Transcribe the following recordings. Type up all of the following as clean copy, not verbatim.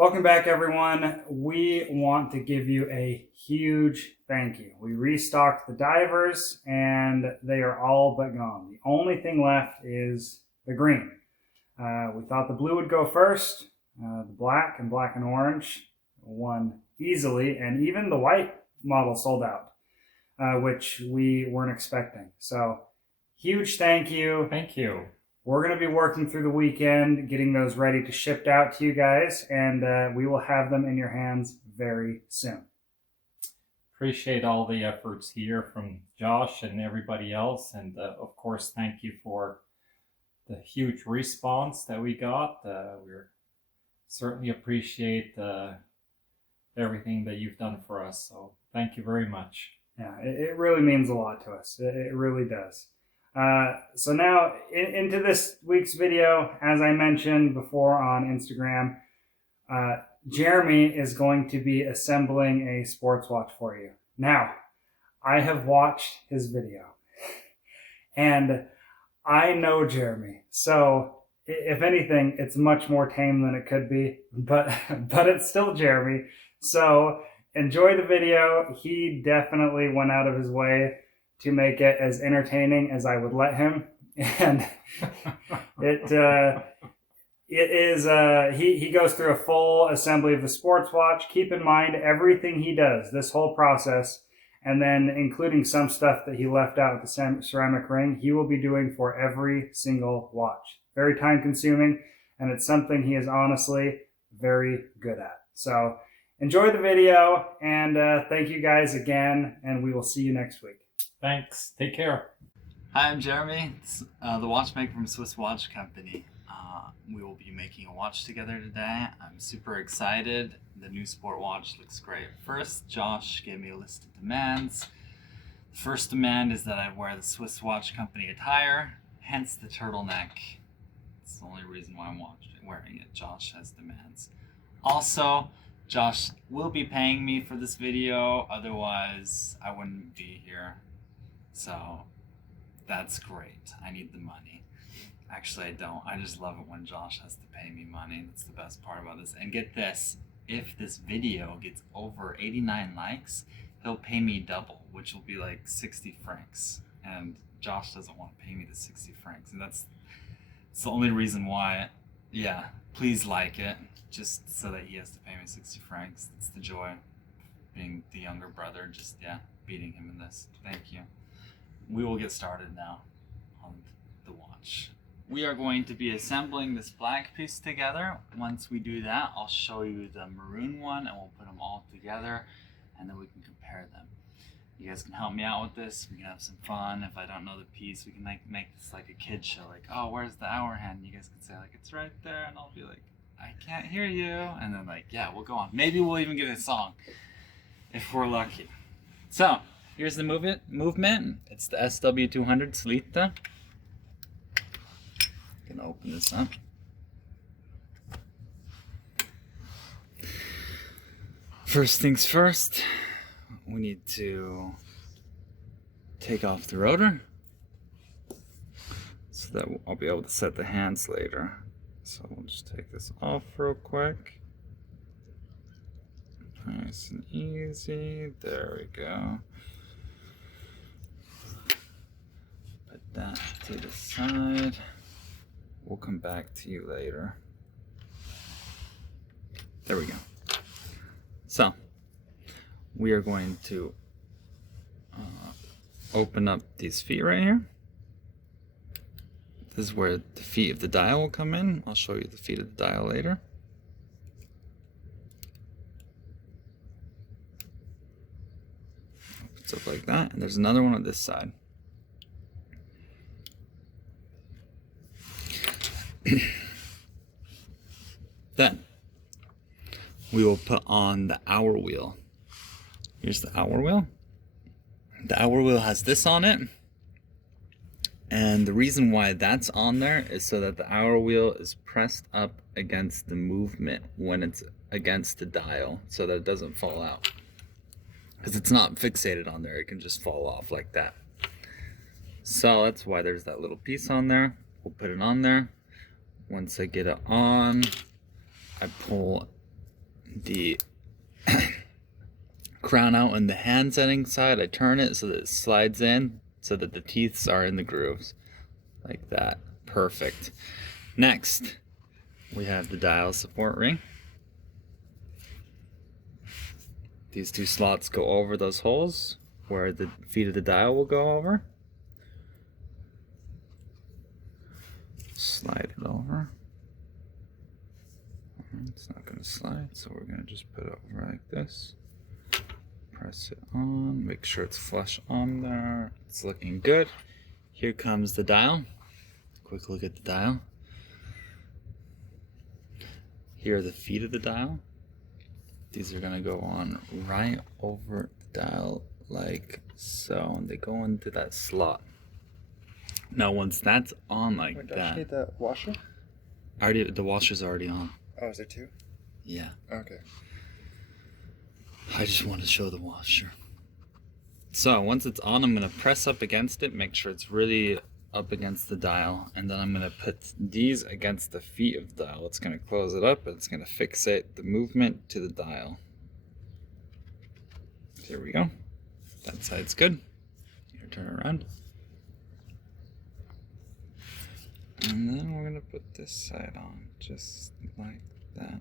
Welcome back, everyone. We want to give you a huge thank you. We restocked the divers and they are all but gone. The only thing left is the green. We thought the blue would go first. The black and orange won easily, and even the white model sold out, which we weren't expecting. So huge thank you. Thank you. We're going to be working through the weekend, getting those ready to ship out to you guys, and we will have them in your hands very soon. Appreciate all the efforts here from Josh and everybody else, and of course, thank you for the huge response that we got. We certainly appreciate everything that you've done for us, so thank you very much. Yeah, it really means a lot to us. It really does. So now into this week's video, as I mentioned before on Instagram, Jeremy is going to be assembling a sports watch for you. Now, I have watched his video and I know Jeremy, so if anything, it's much more tame than it could be, but it's still Jeremy. So enjoy the video. He definitely went out of his way to make it as entertaining as I would let him, and he goes through a full assembly of the sports watch. Keep in mind everything he does, this whole process, and then including some stuff that he left out with the ceramic ring, he will be doing for every single watch. Very time consuming, and it's something he is honestly very good at. So enjoy the video, and thank you guys again, and we will see you next week. Thanks. Take care. Hi, I'm Jeremy, the watchmaker from Swiss Watch Company. We will be making a watch together today. I'm super excited. The new sport watch looks great. First, Josh gave me a list of demands. The first demand is that I wear the Swiss Watch Company attire, hence the turtleneck. It's the only reason why I'm wearing it. Josh has demands. Also, Josh will be paying me for this video, otherwise I wouldn't be here. So that's great. I need the money. Actually, I don't. I just love it when Josh has to pay me money. That's the best part about this. And get this, if this video gets over 89 likes, he'll pay me double, which will be like 60 francs. And Josh doesn't want to pay me the 60 francs. And that's the only reason why. Yeah, please like it, just so that he has to pay me 60 francs. It's the joy of being the younger brother, just, beating him in this. Thank you. We will get started now on the watch. We are going to be assembling this black piece together. Once we do that, I'll show you the maroon one and we'll put them all together and then we can compare them. You guys can help me out with this. We can have some fun. If I don't know the piece, we can make this like a kid show. Like, oh, where's the hour hand? You guys can say like, it's right there. And I'll be like, I can't hear you. And then like, yeah, we'll go on. Maybe we'll even get a song if we're lucky. So here's the movement. It's the SW200 Slita. Gonna open this up. First things first, we need to take off the rotor so that I'll be able to set the hands later. So we'll just take this off real quick. Nice and easy. There we go. Put that to the side. We'll come back to you later. There we go. So, we are going to open up these feet right here. This is where the feet of the dial will come in. I'll show you the feet of the dial later. Opens up like that, and there's another one on this side. Then we will put on the hour wheel. Here's the hour wheel. The hour wheel has this on it, and the reason why that's on there is so that the hour wheel is pressed up against the movement when it's against the dial, so that it doesn't fall out, because it's not fixated on there. It can just fall off like that. So that's why there's that little piece on there. We'll put it on there. Once I get it on, I pull the crown out on the hand setting side. I turn it so that it slides in, so that the teeth are in the grooves. Like that. Perfect. Next, we have the dial support ring. These two slots go over those holes where the feet of the dial will go over. Slide it over. It's not going to slide, so we're going to just put it over like this. Press it on, make sure it's flush on there. It's looking good. Here comes the dial. Quick look at the dial. Here are the feet of the dial. These are going to go on right over the dial like so, and they go into that slot. Now once that's on like Wait, that, you need the washer? the washer's already on. Oh, is there two? Yeah. Okay. I just want to show the washer. So once it's on, I'm going to press up against it, make sure it's really up against the dial, and then I'm going to put these against the feet of the dial. It's going to close it up, and it's going to fixate the movement to the dial. There we go. That side's good. Here, turn it around. And then we're going to put this side on, just like that.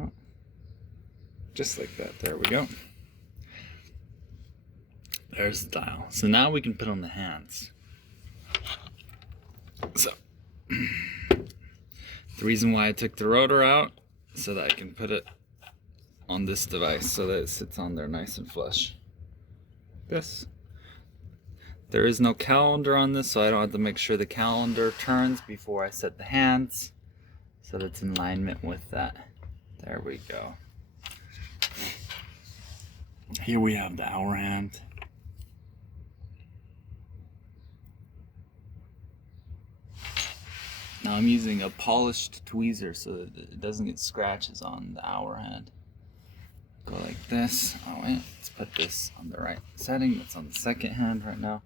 Oh. Just like that. There we go. There's the dial. So now we can put on the hands. So, the reason why I took the rotor out, so that I can put it on this device, so that it sits on there nice and flush. This. There is no calendar on this, so I don't have to make sure the calendar turns before I set the hands, so that's in alignment with that. There we go. Here we have the hour hand. Now I'm using a polished tweezer so that it doesn't get scratches on the hour hand. Go like this. Oh wait, let's put this on the right setting. It's on the second hand right now.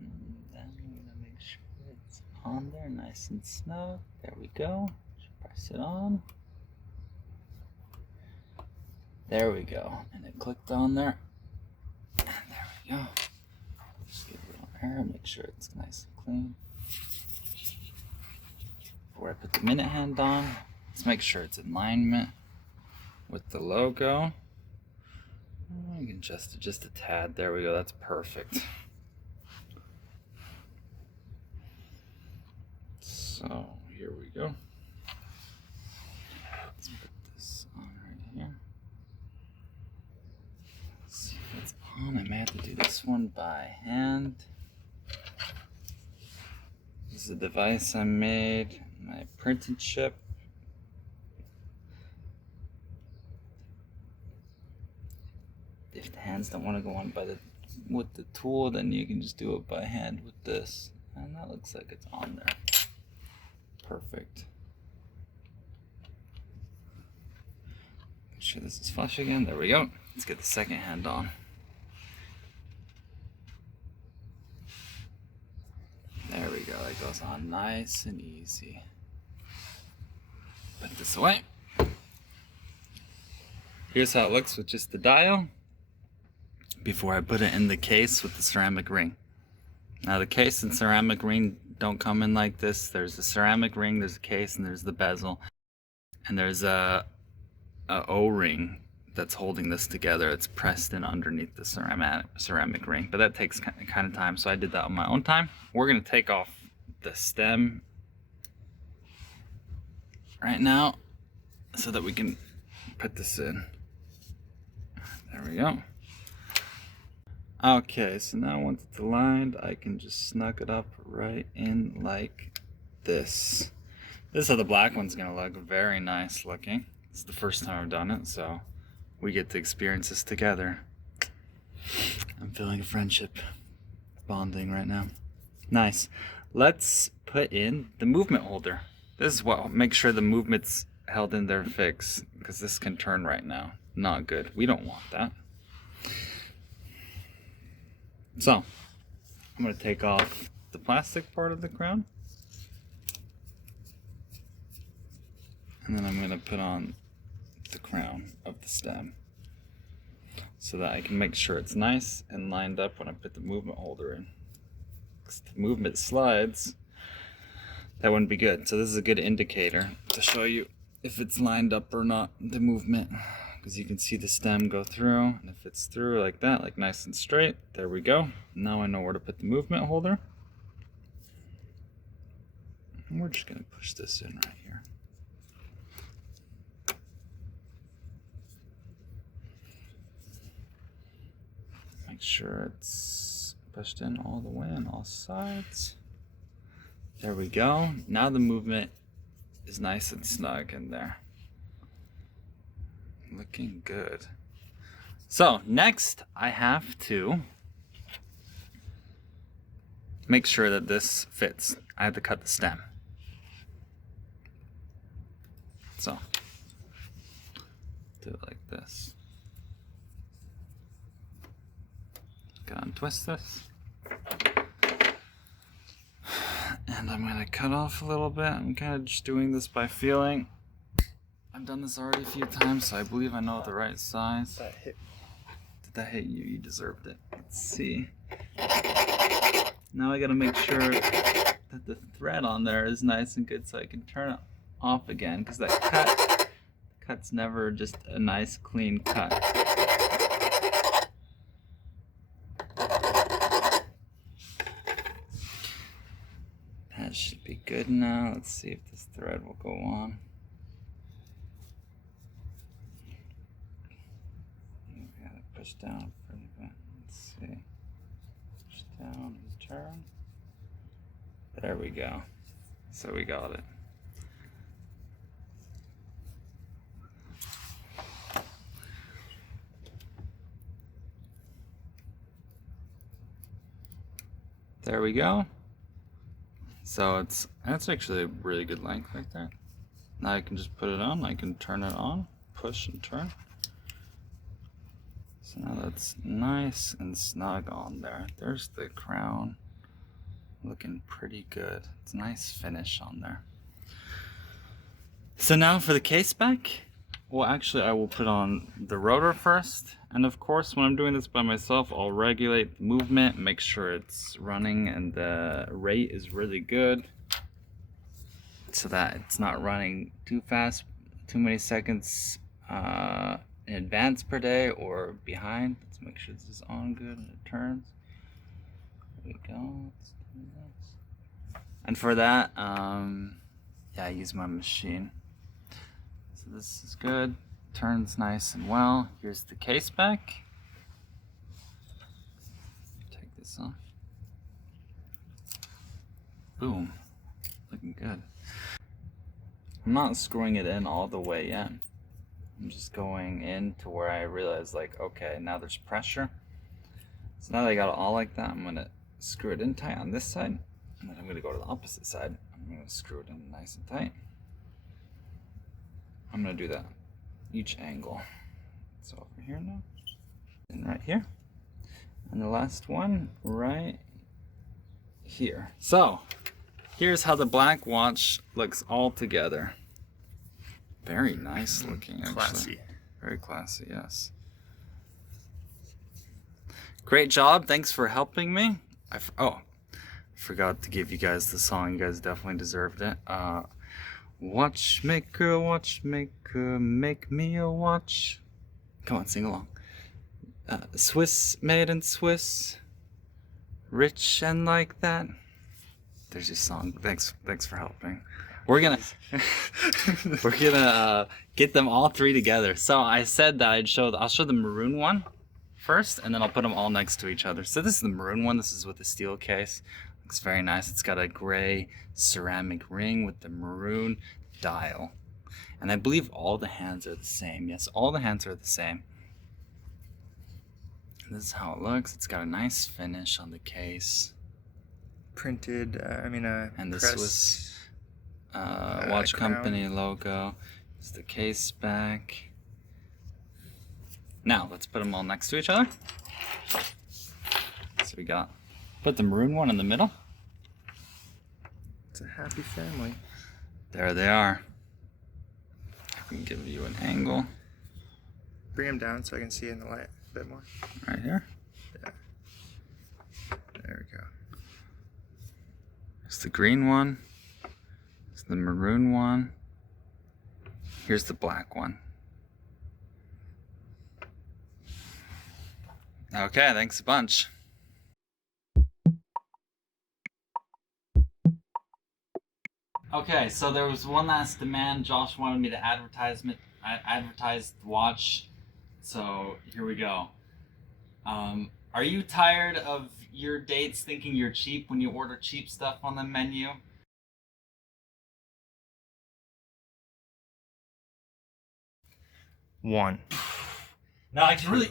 And then we're gonna make sure it's on there nice and snug. There we go. Just press it on. There we go. And it clicked on there. And there we go. Just give it a little air, make sure it's nice and clean. Before I put the minute hand on, let's make sure it's in alignment with the logo. You can adjust it just a tad. There we go. That's perfect. So here we go. Let's put this on right here. Let's see if it's on. I may have to do this one by hand. This is a device I made. My printed chip. If the hands don't want to go on with the tool, then you can just do it by hand with this. And that looks like it's on there. Perfect. Make sure this is flush again. There we go. Let's get the second hand on. There we go. That goes on nice and easy. Put this away. Here's how it looks with just the dial before I put it in the case with the ceramic ring. Now the case and ceramic ring don't come in like this. There's a ceramic ring, there's a case, and there's the bezel. And there's a O-ring that's holding this together. It's pressed in underneath the ceramic ring. But that takes kind of time, so I did that on my own time. We're going to take off the stem right now so that we can put this in. There we go. Okay, so now once it's aligned, I can just snug it up right in like this. This is how the black one's gonna look. Very nice looking. It's the first time I've done it, so we get to experience this together. I'm feeling a friendship bonding right now. Nice. Let's put in the movement holder. This is what makes sure the movement's held in there fixed, because this can turn right now. Not good. We don't want that. So, I'm going to take off the plastic part of the crown. And then I'm going to put on the crown of the stem so that I can make sure it's nice and lined up when I put the movement holder in. Because if the movement slides, that wouldn't be good. So this is a good indicator to show you if it's lined up or not, the movement. Because you can see the stem go through, and if it's through like that, like nice and straight, there we go. Now I know where to put the movement holder. And we're just going to push this in right here. Make sure it's pushed in all the way on all sides. There we go. Now the movement is nice and snug in there. Looking good. So next I have to make sure that this fits. I have to cut the stem. So do it like this. Gotta untwist this. And I'm gonna cut off a little bit. I'm kind of just doing this by feeling. I've done this already a few times, so I believe I know the right size. That hit. Did that hit you? You deserved it. Let's see. Now I gotta make sure that the thread on there is nice and good so I can turn it off again, because that cut's never just a nice clean cut. That should be good now. Let's see if this thread will go on. We gotta push down for a bit. Let's see. Push down and turn. There we go. So we got it. There we go. So that's actually a really good length right there. Now I can just put it on, I can turn it on, push and turn. So now that's nice and snug on there. There's the crown, looking pretty good. It's a nice finish on there. So now for the case back, well actually I will put on the rotor first. And of course when I'm doing this by myself, I'll regulate the movement, make sure it's running and the rate is really good so that it's not running too fast, too many seconds in advance per day or behind. Let's make sure this is on good and it turns. There we go. Let's do this. And for that, yeah, I use my machine. So this is good. Turns nice and well. Here's the case back. Take this off. Boom. Looking good. I'm not screwing it in all the way in. I'm just going in to where I realize like, okay, now there's pressure. So now that I got it all like that, I'm gonna screw it in tight on this side. And then I'm gonna go to the opposite side. I'm gonna screw it in nice and tight. I'm gonna do that each angle. So over here now, and right here, and the last one right here. So here's how the black watch looks all together. Very nice looking, actually. Classy. Very classy, yes. Great job. Thanks for helping me. I forgot to give you guys the song. You guys definitely deserved it. Watchmaker, watchmaker, make me a watch. Come on, sing along. Swiss, made in Swiss, rich and like that. There's your song. Thanks for helping. We're gonna get them all three together. So I said that I'll show the maroon one first, and then I'll put them all next to each other. So this is the maroon one. This is with the steel case. Looks very nice. It's got a gray ceramic ring with the maroon dial. And I believe all the hands are the same. Yes, all the hands are the same. And this is how it looks. It's got a nice finish on the case. Printed, And the pressed, Swiss watch crown. company logo. It's the case back. Now let's put them all next to each other. So we got Put the maroon one in the middle. It's a happy family. There they are. I can give you an angle Bring them down so I can see in the light a bit more. right here. Yeah. There we go. Here's the green one. Here's the maroon one. Here's the black one. Okay, thanks a bunch. Okay, so there was one last demand. Josh wanted me to advertise the watch. So here we go. Are you tired of your dates thinking you're cheap when you order cheap stuff on the menu? One. No, I can really.